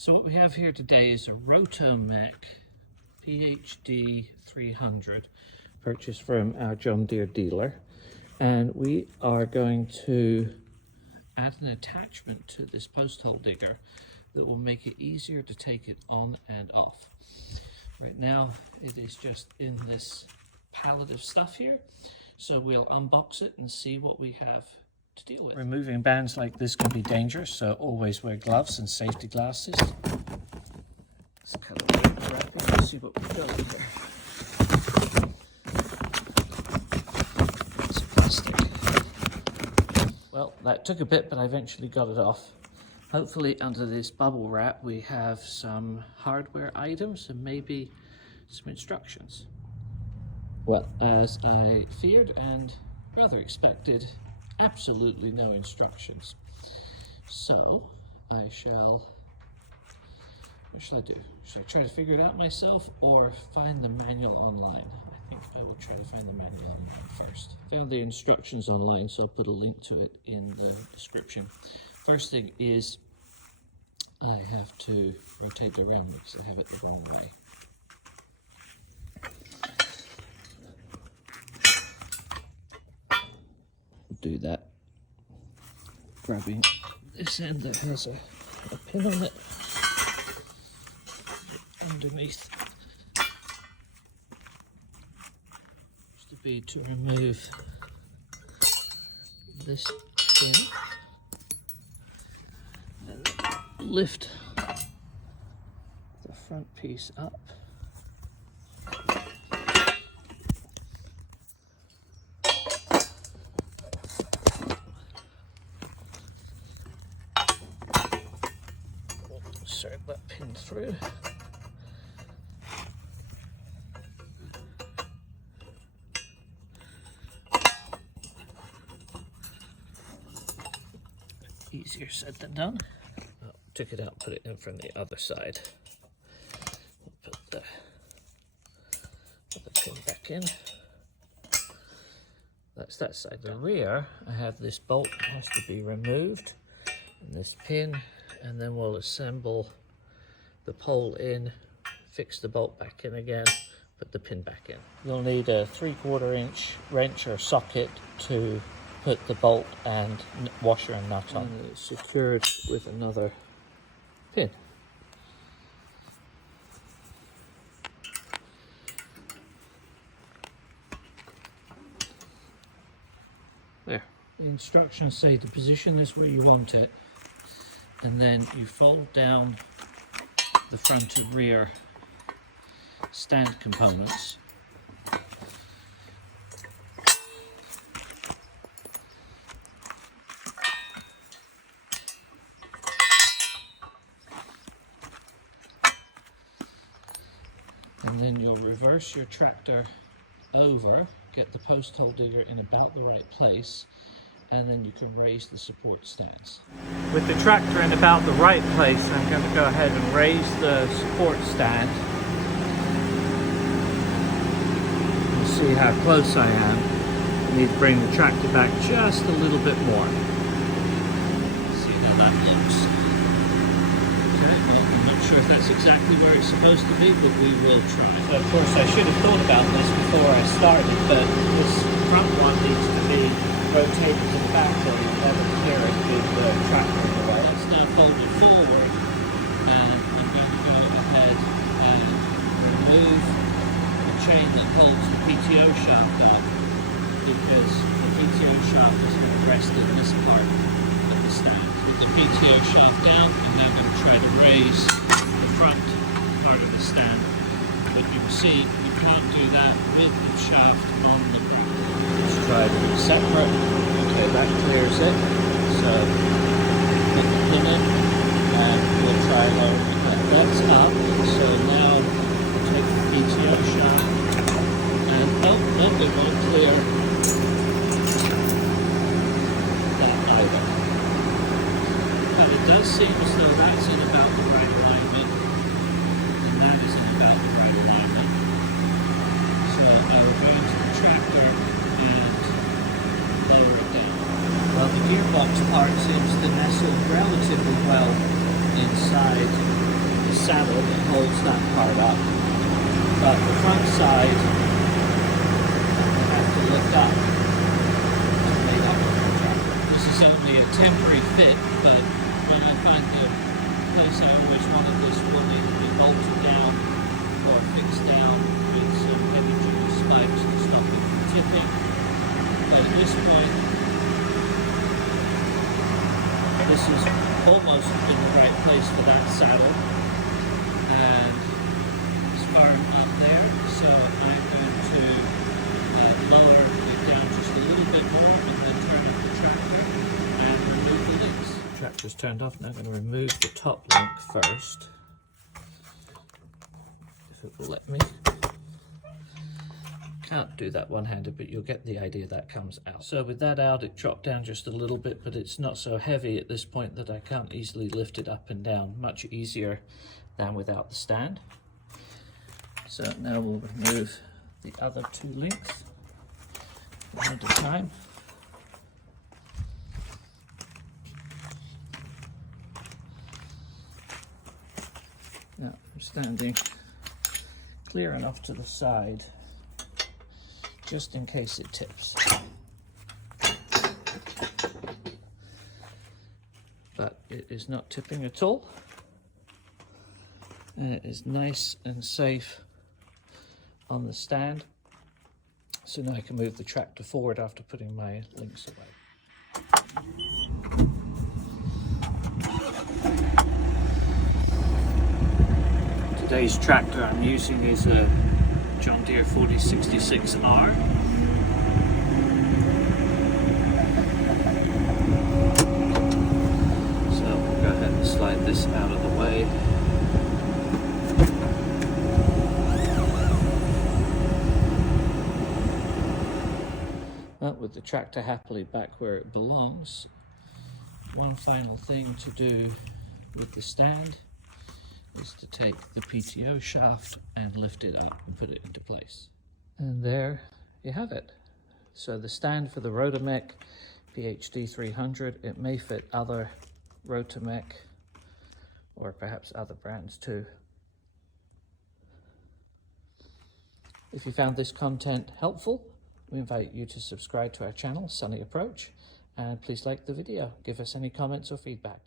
So what we have here today is a Rotomec PHD300 purchased from our John Deere dealer, and we are going to add an attachment to this post hole digger that will make it easier to take it on and off. Right now it is just in this pallet of stuff here, so we'll unbox it and see what we have to deal with. Removing bands like this can be dangerous, so always wear gloves and safety glasses. Let's cut away the wrapping and see what we've got here. It's plastic. Well, that took a bit, but I eventually got it off. Hopefully under this bubble wrap we have some hardware items and maybe some instructions. Well, as I feared and rather expected, absolutely no instructions. So what shall I do? Should I try to figure it out myself or find the manual online? I think I will try to find the manual online first. I found the instructions online, so I'll put a link to it in the description. First thing is I have to rotate it around because I have it the wrong way. Do that, grabbing this end that has a pin on it underneath, just to be to remove this pin and lift the front piece up. Insert that pin through. Easier said than done. Well, took it out, put it in from the other side. Put the pin back in. That's that side. The rear, I have this bolt that has to be removed, and this pin, and then we'll assemble the pole in, fix the bolt back in again, put the pin back in. You'll need a 3/4 inch wrench or socket to put the bolt and washer and nut on. And it's secured with another pin. There. The instructions say to position this where you want it, and then you fold down the front and rear stand components. And then you'll reverse your tractor over, get the post hole digger in about the right place, and then you can raise the support stands. With the tractor in about the right place, I'm going to go ahead and raise the support stand. You see how close I am. I need to bring the tractor back just a little bit more. See how that looks. Okay, well, I'm not sure if that's exactly where it's supposed to be, but we will try. So of course I should have thought about this before I started, but this front one needs to be rotated to the back so you never clear it with the tractor in the way. It's now folded forward, and I'm going to go ahead and remove the chain that holds the PTO shaft up, because the PTO shaft is going to rest in this part of the stand. With the PTO shaft down, I'm now going to try to raise the front part of the stand, but you can see you can't do that with the shaft on the ground. Let's try to be separate. Okay, that clears it. So put the pin in and we'll try lowering that. That's up. So now we'll take the PTO shaft and it won't clear that either. But it does seem as though that's in about the right alignment, and that is in about the right alignment. So I will go into the tractor and lower it down. Well, the gearbox part seems to nestle relatively well inside saddle that holds that part up, but the front side I have to lift up and made up with the tractor. This is only a temporary fit, but when I find the place I always wanted this will need to be bolted down or fixed down with some heavy duty spikes to stop it from tipping. But at this point, this is almost in the right place for that saddle, and it's far up there, so I'm going to lower it down just a little bit more and then turn up the tractor and remove the links. The tractor's turned off, now I'm going to remove the top link first, if it will let me. Can't do that one-handed, but you'll get the idea that comes out. So with that out, it dropped down just a little bit, but it's not so heavy at this point that I can't easily lift it up and down. Much easier than without the stand. So now we'll remove the other two links one at a time. Now I'm standing clear enough to the side just in case it tips. But it is not tipping at all. And it is nice and safe on the stand. So now I can move the tractor forward after putting my links away. Today's tractor I'm using is a John Deere 4066R. So we'll go ahead and slide this out of the way. Well, with the tractor happily back where it belongs, one final thing to do with the stand is to take the PTO shaft and lift it up and put it into place. And there you have it. So the stand for the Rotomec PHD300, it may fit other Rotomec or perhaps other brands too. If you found this content helpful, we invite you to subscribe to our channel, Sunny Approach, and please like the video. Give us any comments or feedback.